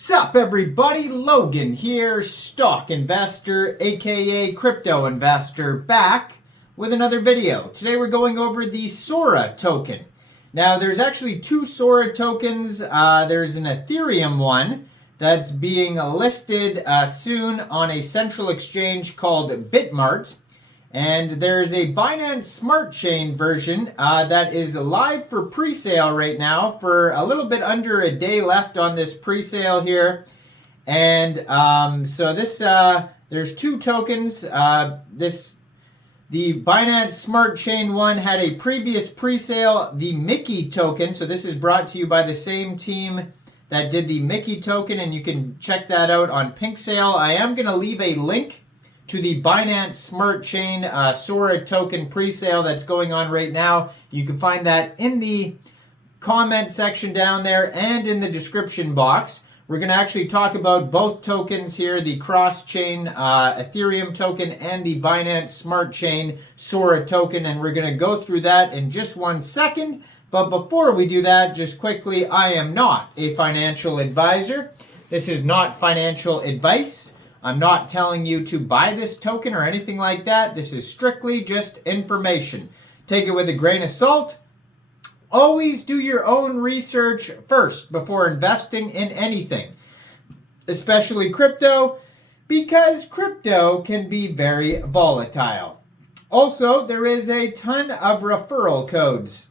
Sup everybody, Logan here, stock investor aka crypto investor, back with another video. Today we're going over the Sora token. Now there's actually two Sora tokens. There's an Ethereum one that's being listed soon on a central exchange called Bitmart. And there's a Binance Smart Chain version that is live for pre-sale right now for a little bit under a day left on this pre-sale here. And so this there's two tokens. The Binance Smart Chain one had a previous pre-sale, the Mexc token. So this is brought to you by the same team that did the Mexc token, and you can check that out on Pink Sale. I am going to leave a link to the Binance Smart Chain Sora token pre-sale that's going on right now. You can find that in the comment section down there and in the description box. We're going to actually talk about both tokens here, the cross-chain Ethereum token and the Binance Smart Chain Sora token, and we're going to go through that in just 1 second. But before we do that, just quickly, I am not a financial advisor. This is not financial advice. I'm not telling you to buy this token or anything like that. This is strictly just information. Take it with a grain of salt. Always do your own research first before investing in anything, especially crypto, because crypto can be very volatile. Also, there is a ton of referral codes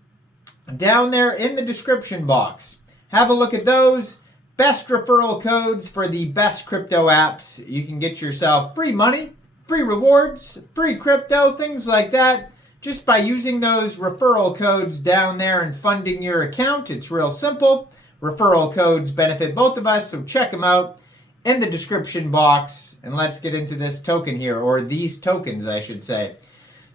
down there in the description box. Have a look at those. Best referral codes for the best crypto apps. You can get yourself free money, free rewards, free crypto, things like that, just by using those referral codes down there and funding your account. It's real simple. Referral codes benefit both of us, so check them out in the description box. And let's get into this token here, or these tokens, I should say.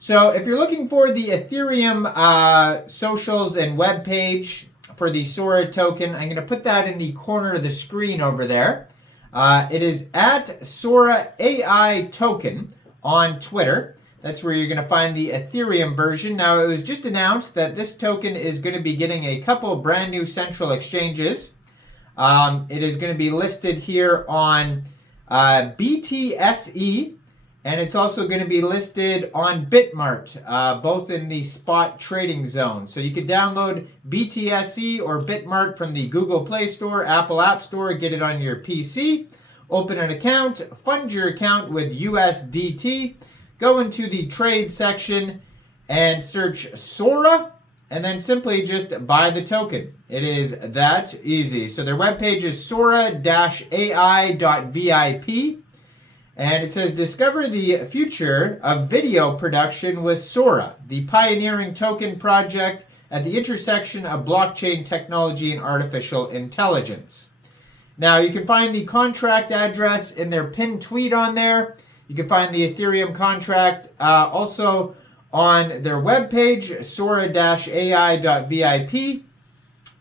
So if you're looking for the Ethereum socials and web page for the Sora token, I'm going to put that in the corner of the screen over there. It is at Sora AI token on Twitter. That's where you're going to find the Ethereum version. Now, it was just announced that this token is going to be getting a couple of brand new central exchanges. It is going to be listed here on Btse, and it's also going to be listed on Bitmart, both in the spot trading zone. So you can download Btse or Bitmart from the Google Play Store, Apple App Store, get it on your PC, open an account, fund your account with USDT, go into the trade section and search Sora, and then simply just buy the token. It is that easy. So their webpage is sora-ai.vip. And it says, discover the future of video production with Sora, the pioneering token project at the intersection of blockchain technology and artificial intelligence. Now, you can find the contract address in their pinned tweet on there. You can find the Ethereum contract also on their webpage, sora-ai.vip.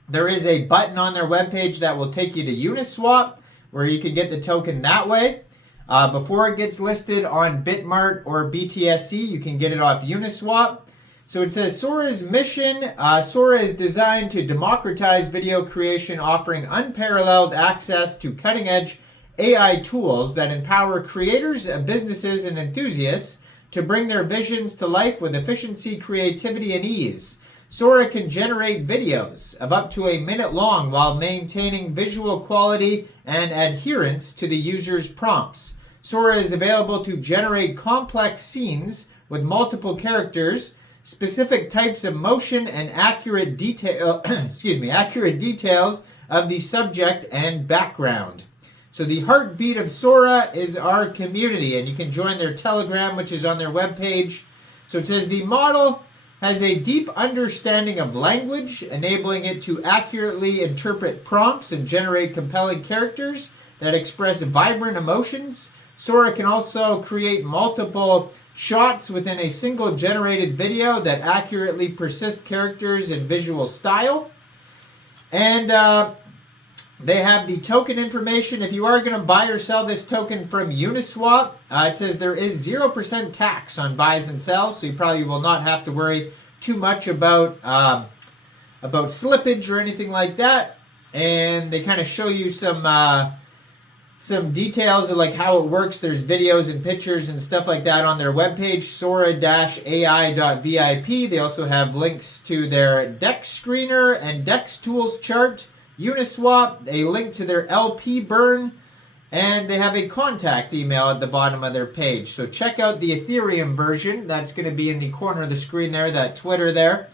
There is a button on their webpage that will take you to Uniswap, where you can get the token that way. Before it gets listed on Bitmart or Btse, you can get it off Uniswap. So it says Sora's mission. Sora is designed to democratize video creation, offering unparalleled access to cutting-edge AI tools that empower creators, businesses, and enthusiasts to bring their visions to life with efficiency, creativity, and ease. Sora can generate videos of up to a minute long while maintaining visual quality and adherence to the user's prompts. Sora is available to generate complex scenes with multiple characters, specific types of motion, and accurate details of the subject and background. So the heartbeat of Sora is our community, and you can join their Telegram, which is on their webpage. So it says the model has a deep understanding of language, enabling it to accurately interpret prompts and generate compelling characters that express vibrant emotions. Sora can also create multiple shots within a single generated video that accurately persist characters and visual style. And they have the token information. If you are going to buy or sell this token from Uniswap, it says there is 0% tax on buys and sells, so you probably will not have to worry too much about slippage or anything like that. And they kind of show you some some details of like how it works. There's videos and pictures and stuff like that on their webpage, sora-ai.vip. They also have links to their DEX screener and DEX tools chart, Uniswap, a link to their LP burn, and they have a contact email at the bottom of their page. So check out the Ethereum version. That's going to be in the corner of the screen there, that Twitter there.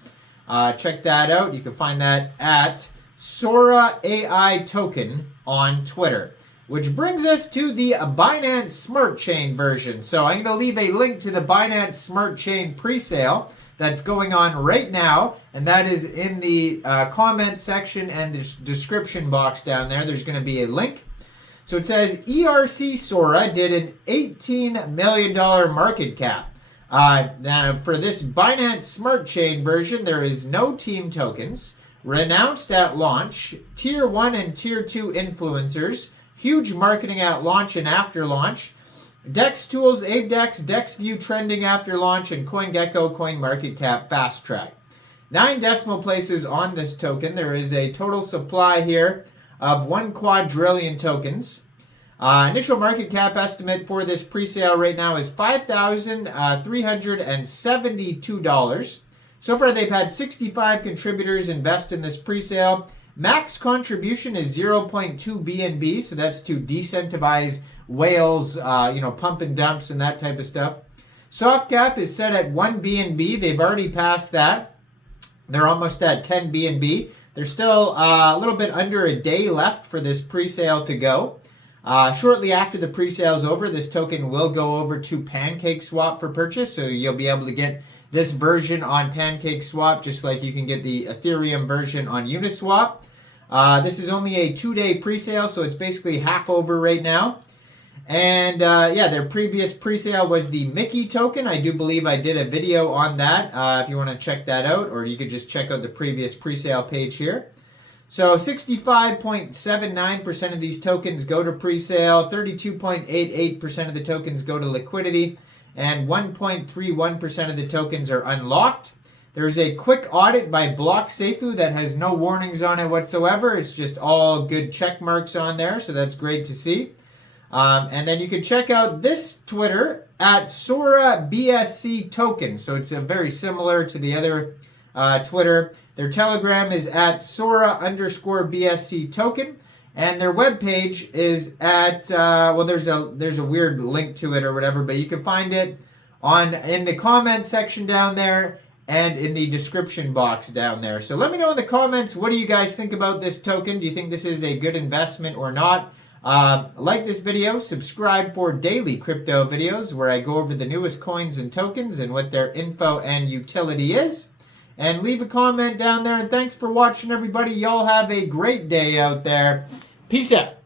Check that out. You can find that at Sora AI Token on Twitter. Which brings us to the Binance Smart Chain version. So I'm going to leave a link to the Binance Smart Chain presale that's going on right now. And that is in the comment section and the description box down there. There's going to be a link. So it says ERC Sora did an $18 million market cap. Now for this Binance Smart Chain version, there is no team tokens, renounced at launch, tier 1 and tier 2 influencers, huge marketing at launch and after launch, DEX tools, ApeDex, DexView trending after launch, and CoinGecko CoinMarketCap fast track. 9 decimal places on this token. There is a total supply here of 1 quadrillion tokens. Initial market cap estimate for this presale right now is $5,372. So far, they've had 65 contributors invest in this presale. Max contribution is 0.2 BNB, so that's to decentivize whales, pump and dumps and that type of stuff. Soft cap is set at 1 BNB. They've already passed that. They're almost at 10 BNB. There's still a little bit under a day left for this presale to go. Shortly after the presale is over, this token will go over to PancakeSwap for purchase, so you'll be able to get this version on PancakeSwap, just like you can get the Ethereum version on Uniswap. This is only a 2-day presale, so it's basically half over right now. And their previous presale was the Mickey token. I do believe I did a video on that if you want to check that out, or you could just check out the previous presale page here. So 65.79% of these tokens go to presale, 32.88% of the tokens go to liquidity, and 1.31% of the tokens are unlocked. There's a quick audit by Btse that has no warnings on it whatsoever. It's just all good check marks on there, so that's great to see. And then you can check out this Twitter at Sora Btse token. So it's very similar to the other Twitter. Their Telegram is at Sora_Btse token. And their webpage is at, there's a weird link to it or whatever, but you can find it in the comment section down there and in the description box down there. So let me know in the comments, what do you guys think about this token? Do you think this is a good investment or not? Like this video, subscribe for daily crypto videos where I go over the newest coins and tokens and what their info and utility is. And leave a comment down there. And thanks for watching, everybody. Y'all have a great day out there. Peace out.